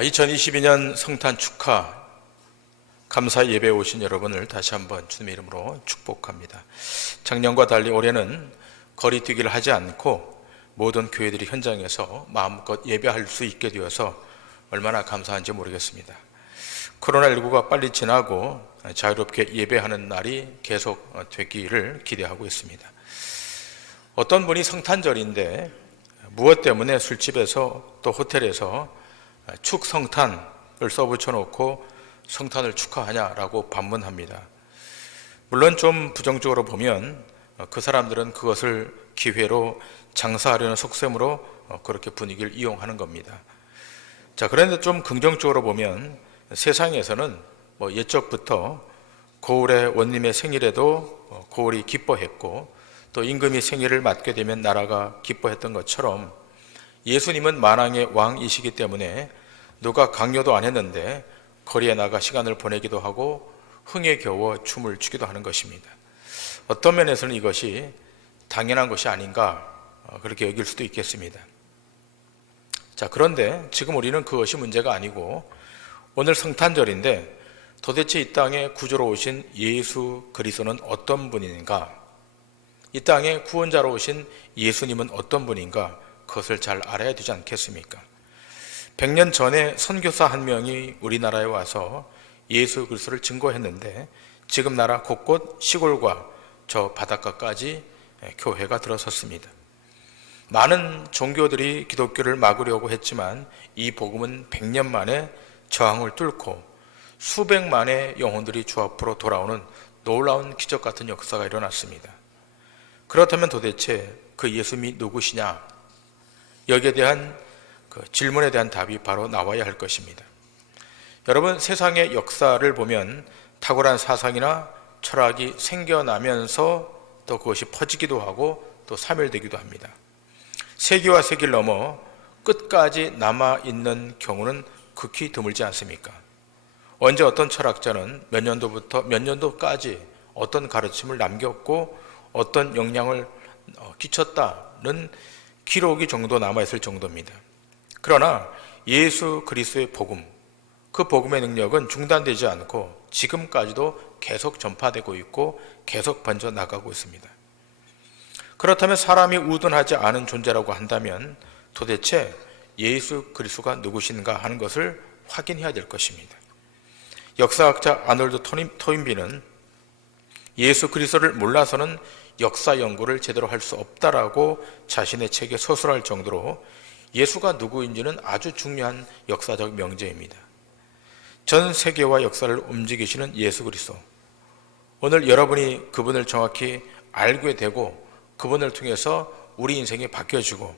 2022년 성탄 축하 감사 예배에 오신 여러분을 다시 한번 주님의 이름으로 축복합니다. 작년과 달리 올해는 거리뛰기를 하지 않고 모든 교회들이 현장에서 마음껏 예배할 수 있게 되어서 얼마나 감사한지 모르겠습니다. 코로나19가 빨리 지나고 자유롭게 예배하는 날이 계속 되기를 기대하고 있습니다. 어떤 분이 성탄절인데 무엇 때문에 술집에서 또 호텔에서 축성탄을 써붙여놓고 성탄을 축하하냐라고 반문합니다. 물론 좀 부정적으로 보면 그 사람들은 그것을 기회로 장사하려는 속셈으로 그렇게 분위기를 이용하는 겁니다. 자, 그런데 좀 긍정적으로 보면 세상에서는 옛적부터 고을의 원님의 생일에도 고을이 기뻐했고 또 임금이 생일을 맞게 되면 나라가 기뻐했던 것처럼 예수님은 만왕의 왕이시기 때문에 누가 강요도 안 했는데 거리에 나가 시간을 보내기도 하고 흥에 겨워 춤을 추기도 하는 것입니다. 어떤 면에서는 이것이 당연한 것이 아닌가 그렇게 여길 수도 있겠습니다. 자, 그런데 지금 우리는 그것이 문제가 아니고 오늘 성탄절인데 도대체 이 땅에 구주로 오신 예수 그리스도는 어떤 분인가? 이 땅에 구원자로 오신 예수님은 어떤 분인가? 그것을 잘 알아야 되지 않겠습니까? 100년 전에 선교사 한 명이 우리나라에 와서 예수 그리스도를 증거했는데 지금 나라 곳곳 시골과 저 바닷가까지 교회가 들어섰습니다. 많은 종교들이 기독교를 막으려고 했지만 이 복음은 100년 만에 저항을 뚫고 수백만의 영혼들이 주 앞으로 돌아오는 놀라운 기적 같은 역사가 일어났습니다. 그렇다면 도대체 그 예수님이 누구시냐? 여기에 대한 그 질문에 대한 답이 바로 나와야 할 것입니다. 여러분, 세상의 역사를 보면 탁월한 사상이나 철학이 생겨나면서 또 그것이 퍼지기도 하고 또 사멸되기도 합니다. 세기와 세기를 넘어 끝까지 남아있는 경우는 극히 드물지 않습니까? 언제 어떤 철학자는 몇 년도부터 몇 년도까지 어떤 가르침을 남겼고 어떤 영향을 끼쳤다는 기록이 정도 남아있을 정도입니다. 그러나 예수 그리스도의 복음, 그 복음의 능력은 중단되지 않고 지금까지도 계속 전파되고 있고 계속 번져나가고 있습니다. 그렇다면 사람이 우둔하지 않은 존재라고 한다면 도대체 예수 그리스도가 누구신가 하는 것을 확인해야 될 것입니다. 역사학자 아놀드 토인비는 예수 그리스도를 몰라서는 역사 연구를 제대로 할 수 없다라고 자신의 책에 서술할 정도로 예수가 누구인지는 아주 중요한 역사적 명제입니다. 전 세계와 역사를 움직이시는 예수 그리스도, 오늘 여러분이 그분을 정확히 알게 되고 그분을 통해서 우리 인생이 바뀌어지고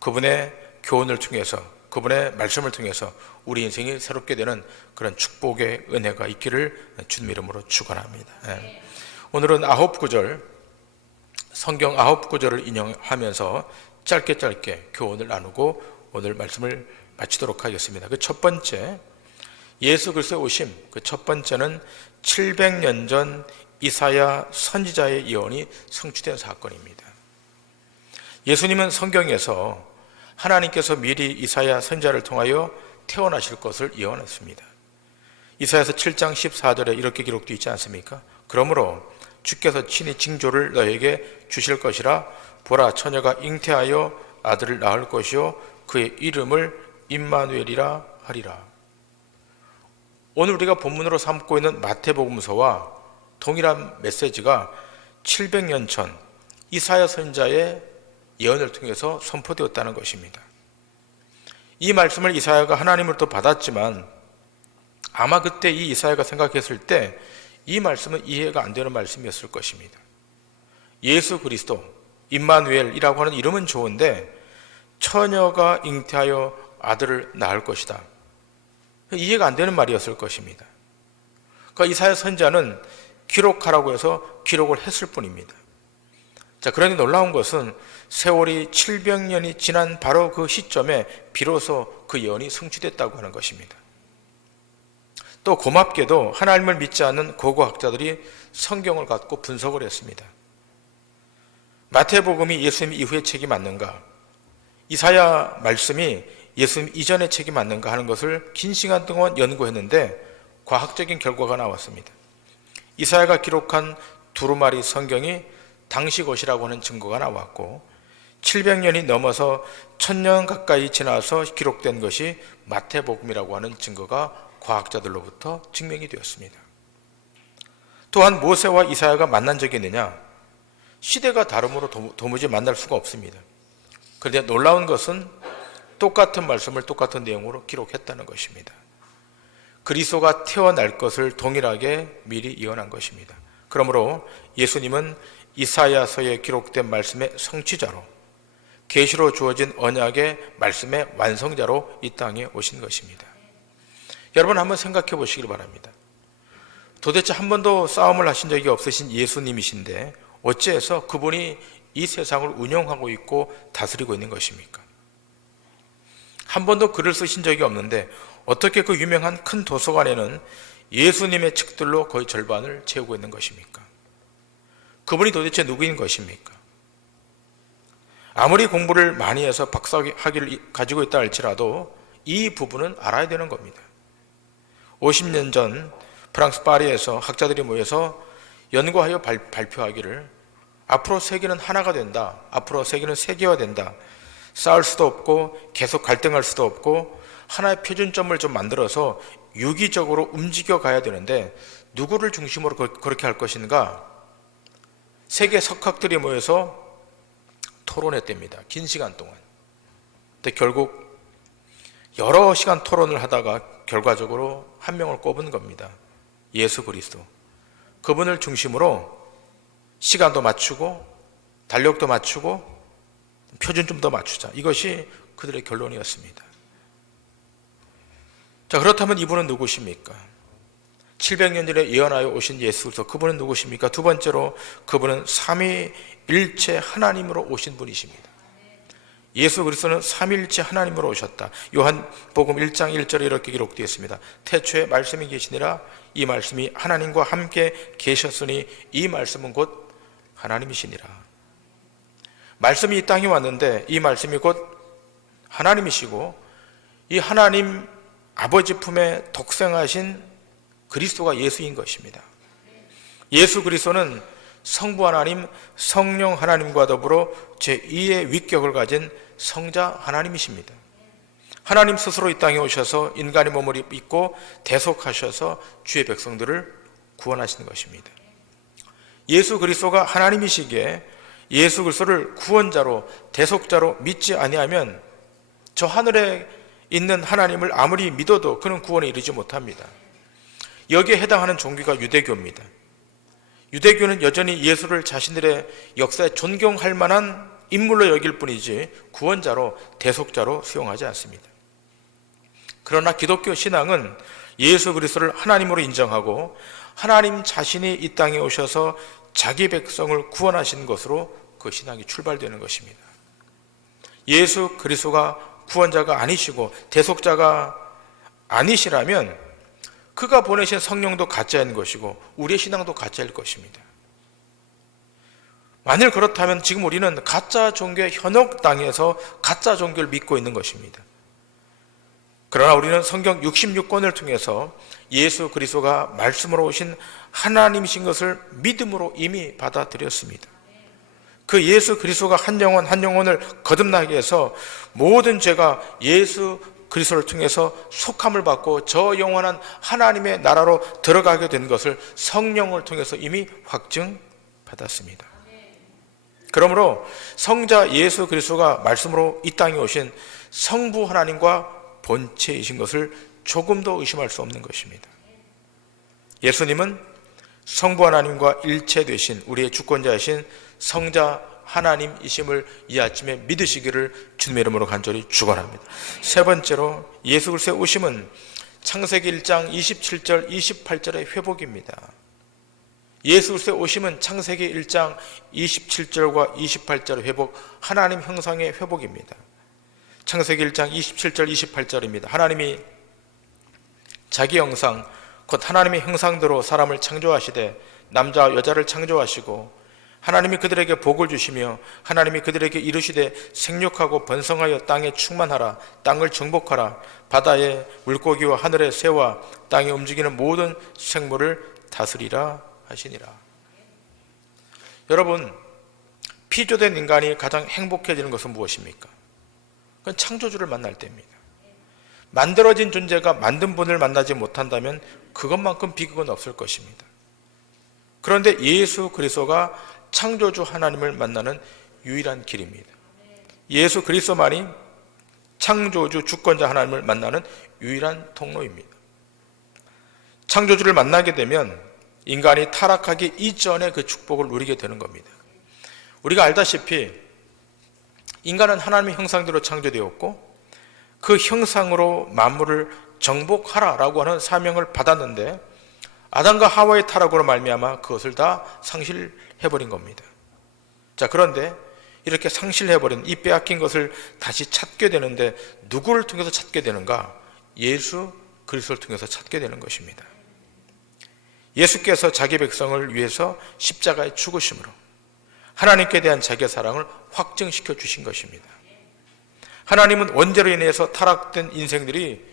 그분의 교훈을 통해서 그분의 말씀을 통해서 우리 인생이 새롭게 되는 그런 축복의 은혜가 있기를 주님 이름으로 축원합니다. 오늘은 9구절, 성경 9구절을 인용하면서 짧게 교훈을 나누고 오늘 말씀을 마치도록 하겠습니다. 그 첫 번째, 예수 그리스도의 오심, 그 첫 번째는 700년 전 이사야 선지자의 예언이 성취된 사건입니다. 예수님은 성경에서 하나님께서 미리 이사야 선지자를 통하여 태어나실 것을 예언했습니다. 이사야서 7장 14절에 이렇게 기록되어 있지 않습니까? 그러므로 주께서 친히 징조를 너에게 주실 것이라. 보라, 처녀가 잉태하여 아들을 낳을 것이요 그의 이름을 임마누엘이라 하리라. 오늘 우리가 본문으로 삼고 있는 마태복음서와 동일한 메시지가 700년 전 이사야 선지자의 예언을 통해서 선포되었다는 것입니다. 이 말씀을 이사야가 하나님으로부터 받았지만 아마 그때 이 이사야가 생각했을 때 이 말씀은 이해가 안 되는 말씀이었을 것입니다. 예수 그리스도, 임마누엘이라고 하는 이름은 좋은데 처녀가 잉태하여 아들을 낳을 것이다. 이해가 안 되는 말이었을 것입니다. 그러니까 이사야 선지자는 기록하라고 해서 기록을 했을 뿐입니다. 자, 그런데 놀라운 것은 세월이 700년이 지난 바로 그 시점에 비로소 그 예언이 성취됐다고 하는 것입니다. 또 고맙게도 하나님을 믿지 않는 고고학자들이 성경을 갖고 분석을 했습니다. 마태복음이 예수님 이후의 책이 맞는가? 이사야 말씀이 예수님 이전의 책이 맞는가 하는 것을 긴 시간 동안 연구했는데 과학적인 결과가 나왔습니다. 이사야가 기록한 두루마리 성경이 당시 것이라고 하는 증거가 나왔고 700년이 넘어서 1000년 가까이 지나서 기록된 것이 마태복음이라고 하는 증거가 과학자들로부터 증명이 되었습니다. 또한 모세와 이사야가 만난 적이 있느냐? 시대가 다름으로 도무지 만날 수가 없습니다. 그런데 놀라운 것은 똑같은 말씀을 똑같은 내용으로 기록했다는 것입니다. 그리스도가 태어날 것을 동일하게 미리 예언한 것입니다. 그러므로 예수님은 이사야서에 기록된 말씀의 성취자로, 계시로 주어진 언약의 말씀의 완성자로 이 땅에 오신 것입니다. 여러분 한번 생각해 보시길 바랍니다. 도대체 한 번도 싸움을 하신 적이 없으신 예수님이신데 어찌해서 그분이 이 세상을 운영하고 있고 다스리고 있는 것입니까? 한 번도 글을 쓰신 적이 없는데 어떻게 그 유명한 큰 도서관에는 예수님의 책들로 거의 절반을 채우고 있는 것입니까? 그분이 도대체 누구인 것입니까? 아무리 공부를 많이 해서 박사학위를 가지고 있다 할지라도 이 부분은 알아야 되는 겁니다. 50년 전 프랑스 파리에서 학자들이 모여서 연구하여 발표하기를 앞으로 세계는 하나가 된다. 앞으로 세계는 세계화된다. 싸울 수도 없고 계속 갈등할 수도 없고 하나의 표준점을 좀 만들어서 유기적으로 움직여 가야 되는데 누구를 중심으로 그렇게 할 것인가? 세계 석학들이 모여서 토론했답니다. 긴 시간 동안. 근데 결국 여러 시간 토론을 하다가 결과적으로 한 명을 꼽은 겁니다. 예수 그리스도. 그분을 중심으로 시간도 맞추고 달력도 맞추고 표준점도 맞추자. 이것이 그들의 결론이었습니다. 자, 그렇다면 이분은 누구십니까? 700년 전에 예언하여 오신 예수 그리스도, 그분은 누구십니까? 두 번째로 그분은 삼위일체 하나님으로 오신 분이십니다. 예수 그리스도는 삼위일체 하나님으로 오셨다. 요한복음 1장 1절에 이렇게 기록되어 있습니다. 태초에 말씀이 계시니라. 이 말씀이 하나님과 함께 계셨으니 이 말씀은 곧 하나님이시니라. 말씀이 이 땅에 왔는데 이 말씀이 곧 하나님이시고 이 하나님 아버지 품에 독생하신 그리스도가 예수인 것입니다. 예수 그리스도는 성부 하나님, 성령 하나님과 더불어 제2의 위격을 가진 성자 하나님이십니다. 하나님 스스로 이 땅에 오셔서 인간의 몸을 입고 대속하셔서 주의 백성들을 구원하시는 것입니다. 예수 그리스도가 하나님이시기에 예수 그리스도를 구원자로 대속자로 믿지 아니하면 저 하늘에 있는 하나님을 아무리 믿어도 그는 구원에 이르지 못합니다. 여기에 해당하는 종교가 유대교입니다. 유대교는 여전히 예수를 자신들의 역사에 존경할 만한 인물로 여길 뿐이지 구원자로 대속자로 수용하지 않습니다. 그러나 기독교 신앙은 예수 그리스도를 하나님으로 인정하고 하나님 자신이 이 땅에 오셔서 자기 백성을 구원하신 것으로 그 신앙이 출발되는 것입니다. 예수 그리스도가 구원자가 아니시고 대속자가 아니시라면 그가 보내신 성령도 가짜인 것이고 우리의 신앙도 가짜일 것입니다. 만일 그렇다면 지금 우리는 가짜 종교의 현혹 당해서 가짜 종교를 믿고 있는 것입니다. 그러나 우리는 성경 66권을 통해서 예수 그리스도가 말씀으로 오신 하나님이신 것을 믿음으로 이미 받아들였습니다. 그 예수 그리스도가 한 영혼 한 영혼을 거듭나게 해서 모든 죄가 예수 그리스도를 통해서 속함을 받고 저 영원한 하나님의 나라로 들어가게 된 것을 성령을 통해서 이미 확증받았습니다. 그러므로 성자 예수 그리스도가 말씀으로 이 땅에 오신 성부 하나님과 본체이신 것을 조금도 의심할 수 없는 것입니다. 예수님은 성부 하나님과 일체되신 우리의 주권자이신 성자 하나님이심을 이 아침에 믿으시기를 주님의 이름으로 간절히 축원합니다. 세 번째로 예수 그리스도의 오심은 창세기 1장 27절 28절의 회복입니다. 예수 그리스도의 오심은 창세기 1장 27절과 28절의 회복, 하나님 형상의 회복입니다. 창세기 1장 27절 28절입니다. 하나님이 자기 형상 곧 하나님의 형상대로 사람을 창조하시되 남자와 여자를 창조하시고 하나님이 그들에게 복을 주시며 하나님이 그들에게 이르시되 생육하고 번성하여 땅에 충만하라. 땅을 정복하라. 바다의 물고기와 하늘의 새와 땅에 움직이는 모든 생물을 다스리라 하시니라. 여러분, 피조된 인간이 가장 행복해지는 것은 무엇입니까? 그건 창조주를 만날 때입니다. 만들어진 존재가 만든 분을 만나지 못한다면 그것만큼 비극은 없을 것입니다. 그런데 예수 그리스도가 창조주 하나님을 만나는 유일한 길입니다. 예수 그리스도만이 창조주 주권자 하나님을 만나는 유일한 통로입니다. 창조주를 만나게 되면 인간이 타락하기 이전에 그 축복을 누리게 되는 겁니다. 우리가 알다시피 인간은 하나님의 형상대로 창조되었고 그 형상으로 만물을 정복하라라고 하는 사명을 받았는데 아담과 하와의 타락으로 말미암아 그것을 다 상실해버린 겁니다. 자, 그런데 이렇게 상실해버린 이 빼앗긴 것을 다시 찾게 되는데 누구를 통해서 찾게 되는가? 예수 그리스도를 통해서 찾게 되는 것입니다. 예수께서 자기 백성을 위해서 십자가에 죽으심으로 하나님께 대한 자기의 사랑을 확증시켜 주신 것입니다. 하나님은 원죄로 인해서 타락된 인생들이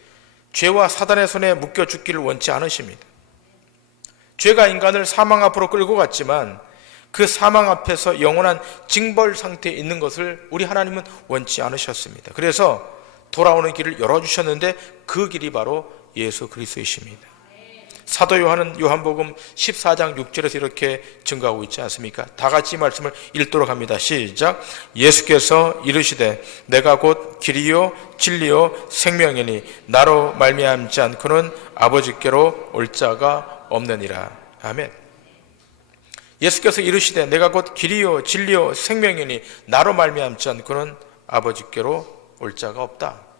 죄와 사단의 손에 묶여 죽기를 원치 않으십니다. 죄가 인간을 사망 앞으로 끌고 갔지만 그 사망 앞에서 영원한 징벌 상태에 있는 것을 우리 하나님은 원치 않으셨습니다. 그래서 돌아오는 길을 열어주셨는데 그 길이 바로 예수 그리스도이십니다. 사도 요한은 요한복음 14장 6절에서 이렇게 증거하고 있지 않습니까? 다 같이 말씀을 읽도록 합니다. 시작. 예수께서 이르시되 내가 곧 길이요 진리요 생명이니 나로 말미암지 않고는 아버지께로 올 자가 없느니라. 아멘. 예수께서 이르시되 내가 곧 길이요 진리요 생명이니 나로 말미암지 않고는 아버지께로 올 자가 없다.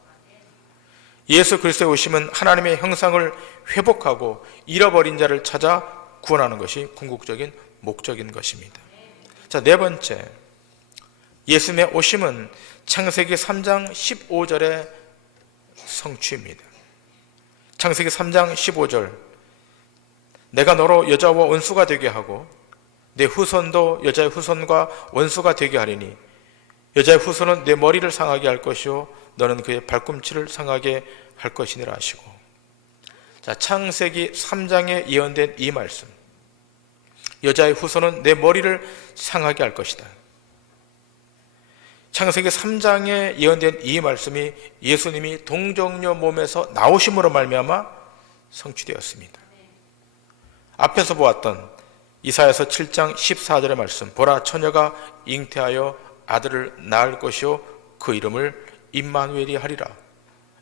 예수 그리스도의 오심은 하나님의 형상을 회복하고 잃어버린 자를 찾아 구원하는 것이 궁극적인 목적인 것입니다. 자, 네 번째, 예수님의 오심은 창세기 3장 15절의 성취입니다. 창세기 3장 15절, 내가 너로 여자와 원수가 되게 하고 내 후손도 여자의 후손과 원수가 되게 하리니 여자의 후손은 내 머리를 상하게 할 것이요 너는 그의 발꿈치를 상하게 할 것이니라 하시고, 자, 창세기 3장에 예언된 이 말씀, 여자의 후손은 내 머리를 상하게 할 것이다. 창세기 3장에 예언된 이 말씀이 예수님이 동정녀 몸에서 나오심으로 말미암아 성취되었습니다. 앞에서 보았던 이사야서 7장 14절의 말씀, 보라 처녀가 잉태하여 아들을 낳을 것이요 그 이름을 임마누엘이 하리라.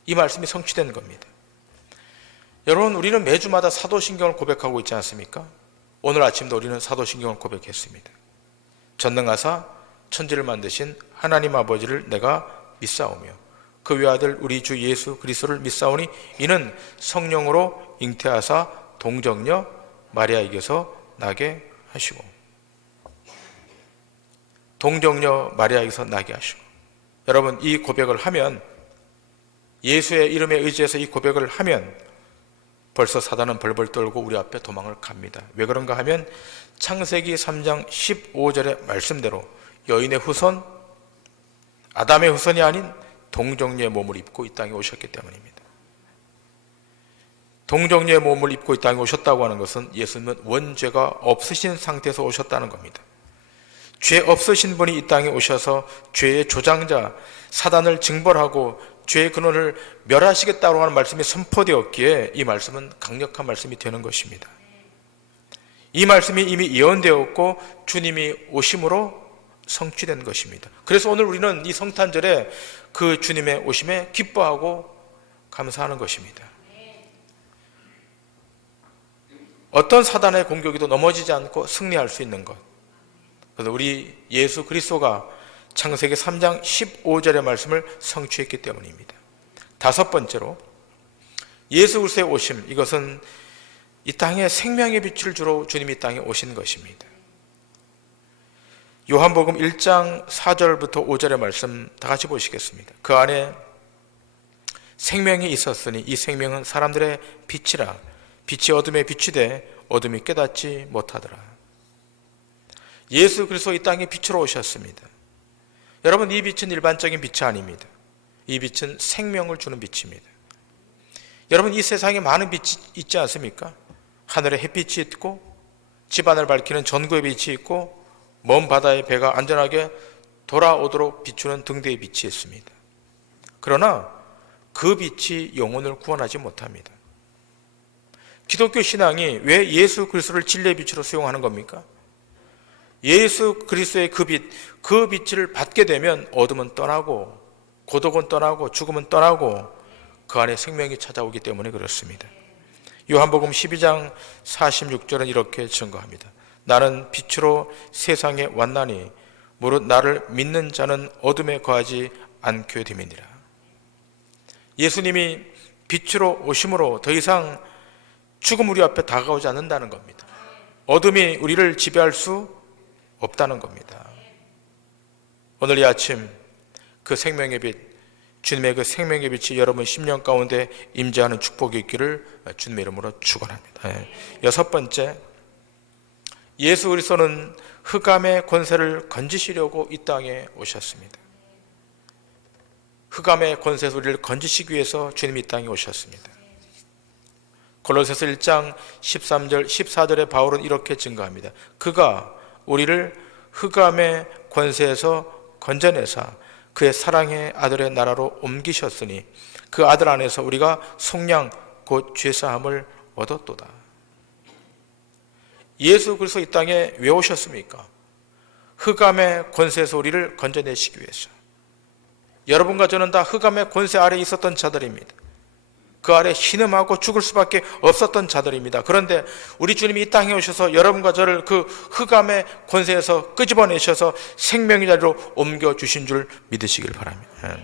이 말씀이 성취된 겁니다. 여러분, 우리는 매주마다 사도신경을 고백하고 있지 않습니까? 오늘 아침도 우리는 사도신경을 고백했습니다. 전능하사 천지를 만드신 하나님 아버지를 내가 믿사오며 그 외아들 우리 주 예수 그리스도를 믿사오니 이는 성령으로 잉태하사 동정녀 마리아에게서 나게 하시고, 동정녀 마리아에게서 나게 하시고. 여러분, 이 고백을 하면, 예수의 이름에 의지해서 이 고백을 하면 벌써 사단은 벌벌 떨고 우리 앞에 도망을 갑니다. 왜 그런가 하면 창세기 3장 15절의 말씀대로 여인의 후손, 아담의 후손이 아닌 동정녀의 몸을 입고 이 땅에 오셨기 때문입니다. 동정녀의 몸을 입고 이 땅에 오셨다고 하는 것은 예수님은 원죄가 없으신 상태에서 오셨다는 겁니다. 죄 없으신 분이 이 땅에 오셔서 죄의 조장자 사단을 징벌하고 죄의 근원을 멸하시겠다고 하는 말씀이 선포되었기에 이 말씀은 강력한 말씀이 되는 것입니다. 이 말씀이 이미 예언되었고 주님이 오심으로 성취된 것입니다. 그래서 오늘 우리는 이 성탄절에 그 주님의 오심에 기뻐하고 감사하는 것입니다. 어떤 사단의 공격에도 넘어지지 않고 승리할 수 있는 것, 그래서 우리 예수 그리스도가 창세기 3장 15절의 말씀을 성취했기 때문입니다. 다섯 번째로, 예수 그리스도의 오심, 이것은 이 땅에 생명의 빛을 주러 주님이 이 땅에 오신 것입니다. 요한복음 1장 4절부터 5절의 말씀 다 같이 보시겠습니다. 그 안에 생명이 있었으니 이 생명은 사람들의 빛이라. 빛이 어둠에 비치되 어둠이 깨닫지 못하더라. 예수 그리스도 이 땅에 빛으로 오셨습니다. 여러분, 이 빛은 일반적인 빛이 아닙니다. 이 빛은 생명을 주는 빛입니다. 여러분, 이 세상에 많은 빛이 있지 않습니까? 하늘에 햇빛이 있고, 집안을 밝히는 전구의 빛이 있고, 먼 바다의 배가 안전하게 돌아오도록 비추는 등대의 빛이 있습니다. 그러나 그 빛이 영혼을 구원하지 못합니다. 기독교 신앙이 왜 예수 그리스도를 진리의 빛으로 수용하는 겁니까? 예수 그리스도의 그 빛을 받게 되면 어둠은 떠나고, 고독은 떠나고, 죽음은 떠나고, 그 안에 생명이 찾아오기 때문에 그렇습니다. 요한복음 12장 46절은 이렇게 증거합니다. 나는 빛으로 세상에 왔나니 무릇 나를 믿는 자는 어둠에 거하지 않게 됨이니라. 예수님이 빛으로 오심으로 더 이상 죽음 우리 앞에 다가오지 않는다는 겁니다. 어둠이 우리를 지배할 수 없다는 겁니다. 오늘 이 아침 그 생명의 빛, 주님의 그 생명의 빛이 여러분 심령 가운데 임재하는 축복이 있기를 주님의 이름으로 축원합니다. 여섯 번째, 예수 그리스도는 흑암의 권세를 건지시려고 이 땅에 오셨습니다. 흑암의 권세에서 우리를 건지시기 위해서 주님이 이 땅에 오셨습니다. 골로새서 1장 13절 14절에 바울은 이렇게 증거합니다. 그가 우리를 흑암의 권세에서 건져내사 그의 사랑의 아들의 나라로 옮기셨으니 그 아들 안에서 우리가 속량 곧 죄사함을 얻었도다. 예수 그리스도 이 땅에 왜 오셨습니까? 흑암의 권세에서 우리를 건져내시기 위해서. 여러분과 저는 다 흑암의 권세 아래에 있었던 자들입니다. 그 아래 신음하고 죽을 수밖에 없었던 자들입니다. 그런데 우리 주님이 이 땅에 오셔서 여러분과 저를 그 흑암의 권세에서 끄집어내셔서 생명의 자리로 옮겨주신 줄 믿으시길 바랍니다.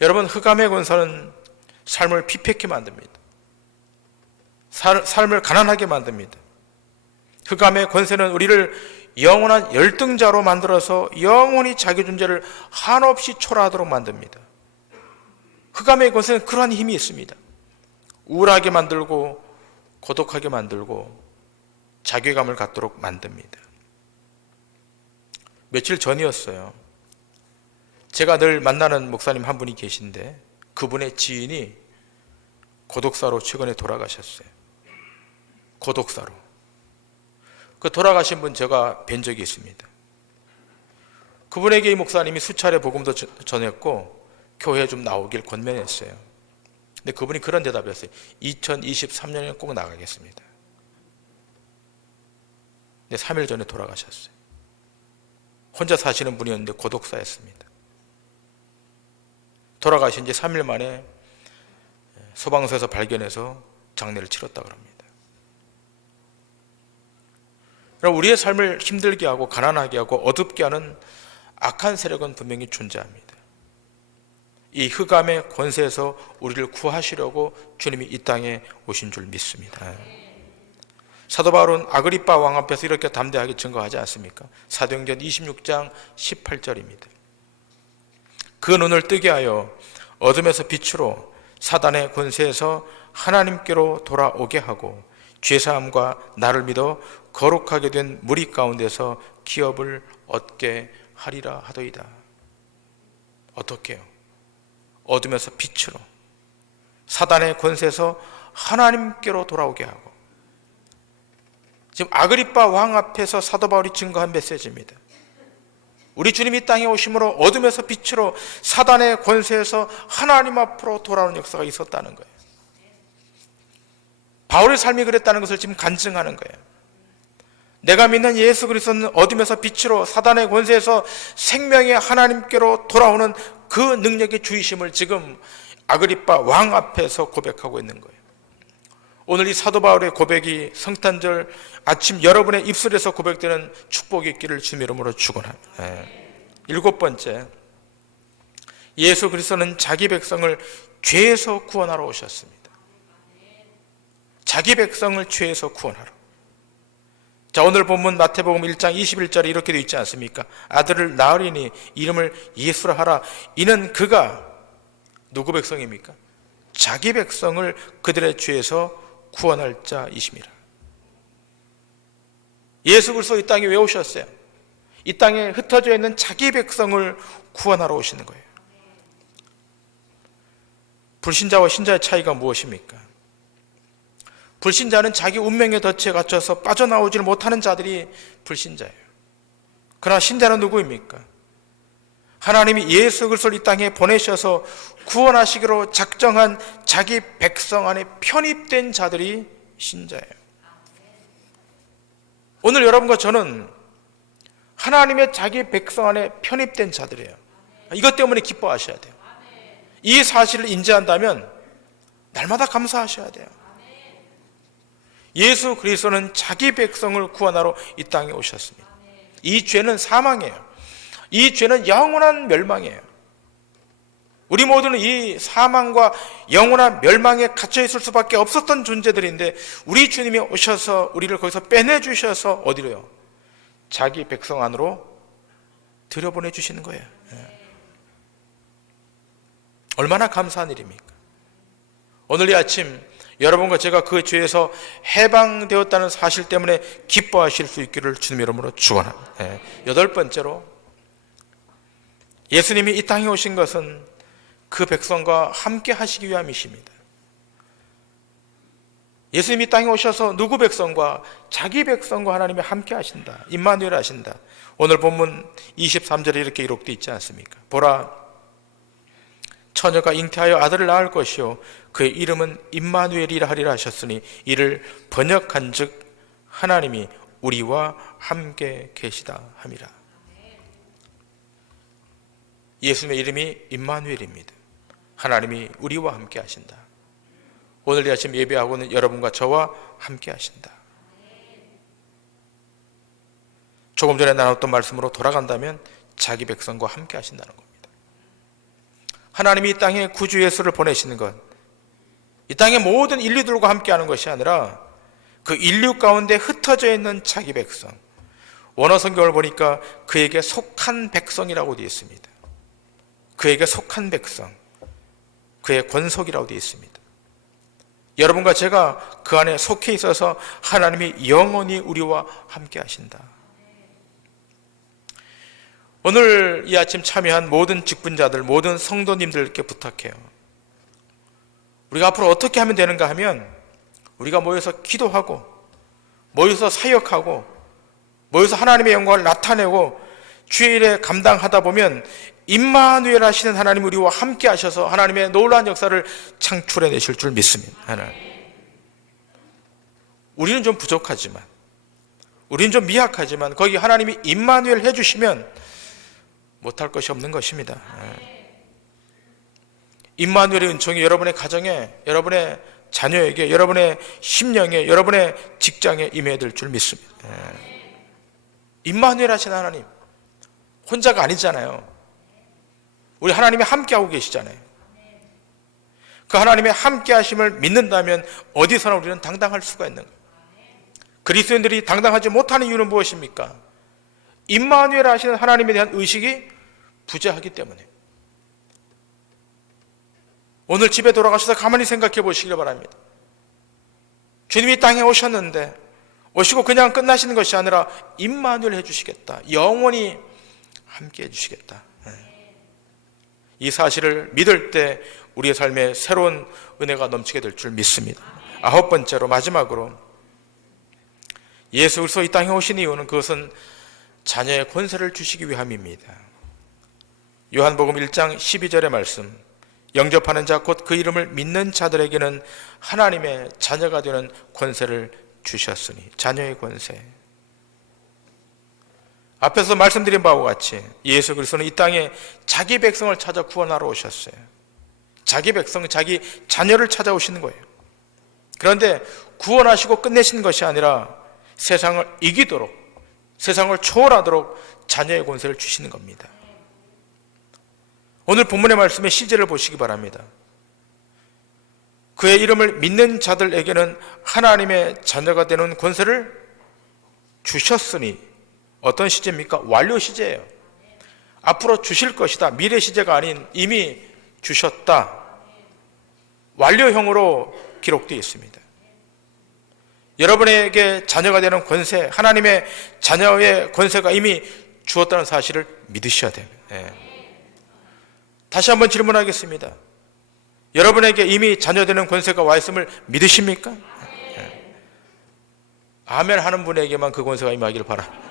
여러분, 흑암의 권세는 삶을 피폐케 만듭니다. 삶을 가난하게 만듭니다. 흑암의 권세는 우리를 영원한 열등자로 만들어서 영원히 자기 존재를 한없이 초라하도록 만듭니다. 흑암의 권세는 그러한 힘이 있습니다. 우울하게 만들고 고독하게 만들고 자괴감을 갖도록 만듭니다. 며칠 전이었어요. 제가 늘 만나는 목사님 한 분이 계신데 그분의 지인이 고독사로 최근에 돌아가셨어요. 고독사로. 그 돌아가신 분 제가 뵌 적이 있습니다. 그분에게 이 목사님이 수차례 복음도 전했고 교회에 좀 나오길 권면했어요. 근데 그분이 그런 대답이었어요. 2023년에 꼭 나가겠습니다. 근데 3일 전에 돌아가셨어요. 혼자 사시는 분이었는데 고독사였습니다. 돌아가신 지 3일 만에 소방서에서 발견해서 장례를 치렀다고 합니다. 우리의 삶을 힘들게 하고 가난하게 하고 어둡게 하는 악한 세력은 분명히 존재합니다. 이 흑암의 권세에서 우리를 구하시려고 주님이 이 땅에 오신 줄 믿습니다. 사도 바울은 아그리빠 왕 앞에서 이렇게 담대하게 증거하지 않습니까? 사도행전 26장 18절입니다. 그 눈을 뜨게 하여 어둠에서 빛으로 사단의 권세에서 하나님께로 돌아오게 하고 죄사함과 나를 믿어 거룩하게 된 무리 가운데서 기업을 얻게 하리라 하도이다. 어떻게요? 어둠에서 빛으로 사단의 권세에서 하나님께로 돌아오게 하고, 지금 아그리빠 왕 앞에서 사도 바울이 증거한 메시지입니다. 우리 주님이 땅에 오심으로 어둠에서 빛으로 사단의 권세에서 하나님 앞으로 돌아오는 역사가 있었다는 거예요. 바울의 삶이 그랬다는 것을 지금 간증하는 거예요. 내가 믿는 예수 그리스도는 어둠에서 빛으로 사단의 권세에서 생명의 하나님께로 돌아오는 그 능력의 주이심을 지금 아그리빠 왕 앞에서 고백하고 있는 거예요. 오늘 이 사도 바울의 고백이 성탄절 아침 여러분의 입술에서 고백되는 축복이 있기를 주님 이름으로 축원합니다. 일곱 번째, 예수 그리스도는 자기 백성을 죄에서 구원하러 오셨습니다. 자기 백성을 죄에서 구원하러. 자, 오늘 본문 마태복음 1장 21절에 이렇게 되어 있지 않습니까? 아들을 낳으리니 이름을 예수라 하라. 이는 그가 누구 백성입니까? 자기 백성을 그들의 죄에서 구원할 자이심이라. 예수 그리스도 이 땅에 왜 오셨어요? 이 땅에 흩어져 있는 자기 백성을 구원하러 오시는 거예요. 불신자와 신자의 차이가 무엇입니까? 불신자는 자기 운명의 덫에 갇혀서 빠져나오지를 못하는 자들이 불신자예요. 그러나 신자는 누구입니까? 하나님이 예수 그리스도를 이 땅에 보내셔서 구원하시기로 작정한 자기 백성 안에 편입된 자들이 신자예요. 오늘 여러분과 저는 하나님의 자기 백성 안에 편입된 자들이에요. 이것 때문에 기뻐하셔야 돼요. 이 사실을 인지한다면 날마다 감사하셔야 돼요. 예수 그리스도는 자기 백성을 구원하러 이 땅에 오셨습니다. 이 죄는 사망이에요. 이 죄는 영원한 멸망이에요. 우리 모두는 이 사망과 영원한 멸망에 갇혀 있을 수밖에 없었던 존재들인데 우리 주님이 오셔서 우리를 거기서 빼내주셔서 어디로요? 자기 백성 안으로 들여보내주시는 거예요. 얼마나 감사한 일입니까? 오늘 이 아침 여러분과 제가 그 죄에서 해방되었다는 사실 때문에 기뻐하실 수 있기를 주님 이름으로 축원합니다. 여덟 번째로, 예수님이 이 땅에 오신 것은 그 백성과 함께 하시기 위함이십니다. 예수님이 이 땅에 오셔서 누구 백성과? 자기 백성과 하나님이 함께 하신다. 임마누엘 하신다. 오늘 본문 23절에 이렇게 기록되어 있지 않습니까? 보라, 처녀가 잉태하여 아들을 낳을 것이요 그의 이름은 임마누엘이라 하리라 하셨으니 이를 번역한즉 하나님이 우리와 함께 계시다 함이라. 예수님의 이름이 임마누엘입니다. 하나님이 우리와 함께 하신다. 오늘 이 아침 예배하고는 여러분과 저와 함께 하신다. 조금 전에 나눴던 말씀으로 돌아간다면 자기 백성과 함께 하신다는 겁니다. 하나님이 이 땅에 구주 예수를 보내시는 것, 이 땅의 모든 인류들과 함께하는 것이 아니라 그 인류 가운데 흩어져 있는 자기 백성, 원어 성경을 보니까 그에게 속한 백성이라고 되어 있습니다. 그에게 속한 백성, 그의 권속이라고 되어 있습니다. 여러분과 제가 그 안에 속해 있어서 하나님이 영원히 우리와 함께 하신다. 오늘 이 아침 참여한 모든 직분자들, 모든 성도님들께 부탁해요. 우리가 앞으로 어떻게 하면 되는가 하면 우리가 모여서 기도하고 모여서 사역하고 모여서 하나님의 영광을 나타내고 주의 일에 감당하다 보면 임마누엘 하시는 하나님 우리와 함께 하셔서 하나님의 놀라운 역사를 창출해내실 줄 믿습니다. 우리는 좀 부족하지만, 우리는 좀 미약하지만 거기 하나님이 임마누엘 해주시면 못할 것이 없는 것입니다. 임마누엘의 은총이 여러분의 가정에, 여러분의 자녀에게, 여러분의 심령에, 여러분의 직장에 임해야 될 줄 믿습니다. 임마누엘 하신 하나님, 혼자가 아니잖아요. 우리 하나님이 함께하고 계시잖아요. 그 하나님의 함께하심을 믿는다면 어디서나 우리는 당당할 수가 있는 거예요. 그리스도인들이 당당하지 못하는 이유는 무엇입니까? 임마누엘 하시는 하나님에 대한 의식이 부재하기 때문에. 오늘 집에 돌아가셔서 가만히 생각해 보시길 바랍니다. 주님이 땅에 오셨는데 오시고 그냥 끝나시는 것이 아니라 임마누엘 해주시겠다, 영원히 함께 해주시겠다. 이 사실을 믿을 때 우리의 삶에 새로운 은혜가 넘치게 될 줄 믿습니다. 아홉 번째로, 마지막으로, 예수 그리스도 이 땅에 오신 이유는 그것은 자녀의 권세를 주시기 위함입니다. 요한복음 1장 12절의 말씀, 영접하는 자 곧 그 이름을 믿는 자들에게는 하나님의 자녀가 되는 권세를 주셨으니, 자녀의 권세. 앞에서 말씀드린 바와 같이 예수 그리스도는 이 땅에 자기 백성을 찾아 구원하러 오셨어요. 자기 백성, 자기 자녀를 찾아오시는 거예요. 그런데 구원하시고 끝내시는 것이 아니라 세상을 이기도록, 세상을 초월하도록 자녀의 권세를 주시는 겁니다. 오늘 본문의 말씀의 시제를 보시기 바랍니다. 그의 이름을 믿는 자들에게는 하나님의 자녀가 되는 권세를 주셨으니, 어떤 시제입니까? 완료 시제예요. 앞으로 주실 것이다. 미래 시제가 아닌 이미 주셨다. 완료형으로 기록되어 있습니다. 여러분에게 자녀가 되는 권세, 하나님의 자녀의 권세가 이미 주었다는 사실을 믿으셔야 됩니다. 다시 한번 질문하겠습니다. 여러분에게 이미 자녀 되는 권세가 와 있음을 믿으십니까? 아멘 하는 분에게만 그 권세가 임하기를 바랍니다.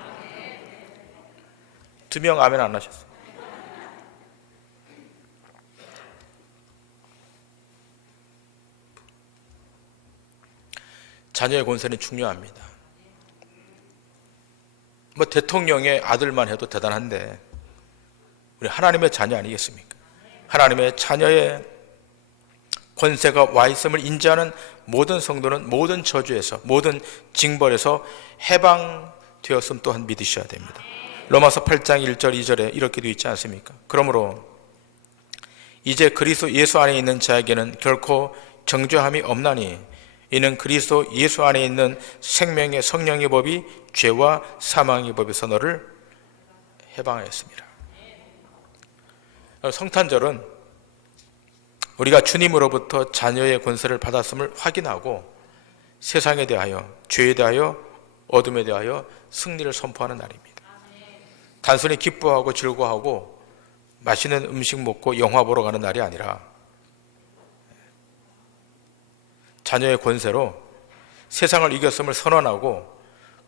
2명 아멘 안 하셨어요. 자녀의 권세는 중요합니다. 뭐 대통령의 아들만 해도 대단한데 우리 하나님의 자녀 아니겠습니까? 하나님의 자녀의 권세가 와 있음을 인지하는 모든 성도는 모든 저주에서, 모든 징벌에서 해방되었음 또한 믿으셔야 됩니다. 로마서 8장 1절 2절에 이렇게 되어 있지 않습니까? 그러므로 이제 그리스도 예수 안에 있는 자에게는 결코 정죄함이 없나니 이는 그리스도 예수 안에 있는 생명의 성령의 법이 죄와 사망의 법에서 너를 해방하였습니다. 성탄절은 우리가 주님으로부터 자녀의 권세를 받았음을 확인하고 세상에 대하여, 죄에 대하여, 어둠에 대하여 승리를 선포하는 날입니다. 단순히 기뻐하고 즐거워하고 맛있는 음식 먹고 영화 보러 가는 날이 아니라 자녀의 권세로 세상을 이겼음을 선언하고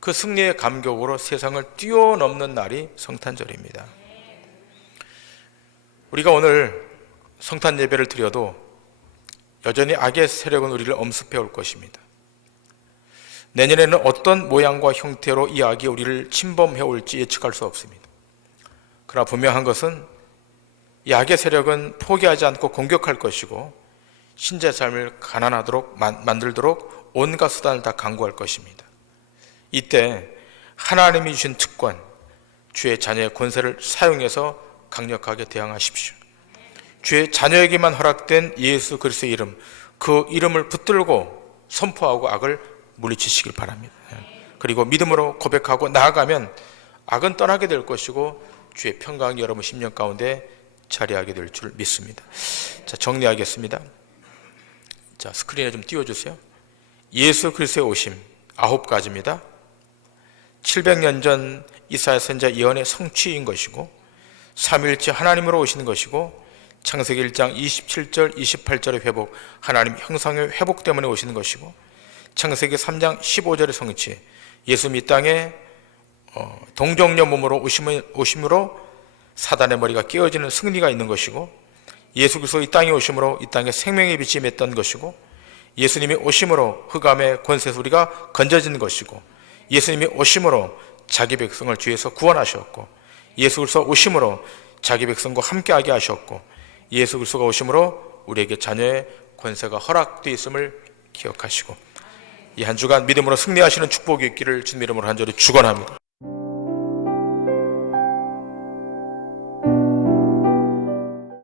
그 승리의 감격으로 세상을 뛰어넘는 날이 성탄절입니다. 우리가 오늘 성탄 예배를 드려도 여전히 악의 세력은 우리를 엄습해 올 것입니다. 내년에는 어떤 모양과 형태로 이 악이 우리를 침범해 올지 예측할 수 없습니다. 그러나 분명한 것은 이 악의 세력은 포기하지 않고 공격할 것이고 신자의 삶을 가난하도록 만들도록 온갖 수단을 다 강구할 것입니다. 이때 하나님이 주신 특권, 주의 자녀의 권세를 사용해서 강력하게 대항하십시오. 주의 자녀에게만 허락된 예수 그리스도의 이름, 그 이름을 붙들고 선포하고 악을 물리치시길 바랍니다. 그리고 믿음으로 고백하고 나아가면 악은 떠나게 될 것이고 주의 평강이 여러분 심령 가운데 자리하게 될 줄 믿습니다. 자, 정리하겠습니다. 자, 스크린에 좀 띄워주세요. 예수 그리스도의 오심 9가지입니다. 700년 전 이사야 선지자 예언의 성취인 것이고, 삼위일체 하나님으로 오시는 것이고, 창세기 1장 27절 28절의 회복, 하나님 형상의 회복 때문에 오시는 것이고, 창세기 3장 15절의 성취, 예수님 이 땅에 동정녀 몸으로 오심으로 사단의 머리가 깨어지는 승리가 있는 것이고, 예수 그리스도 이 땅에 오심으로 이 땅에 생명의 빛이 맺던 것이고, 예수님이 오심으로 흑암의 권세에서 우리가 건져진 것이고, 예수님이 오심으로 자기 백성을 죄에서 구원하셨고, 예수 그리스도 오심으로 자기 백성과 함께하게 하셨고, 예수 그리스도가 오심으로 우리에게 자녀의 권세가 허락되어 있음을 기억하시고, 이 한 주간 믿음으로 승리하시는 축복이 있기를 주님 이름으로 간절히 축원합니다.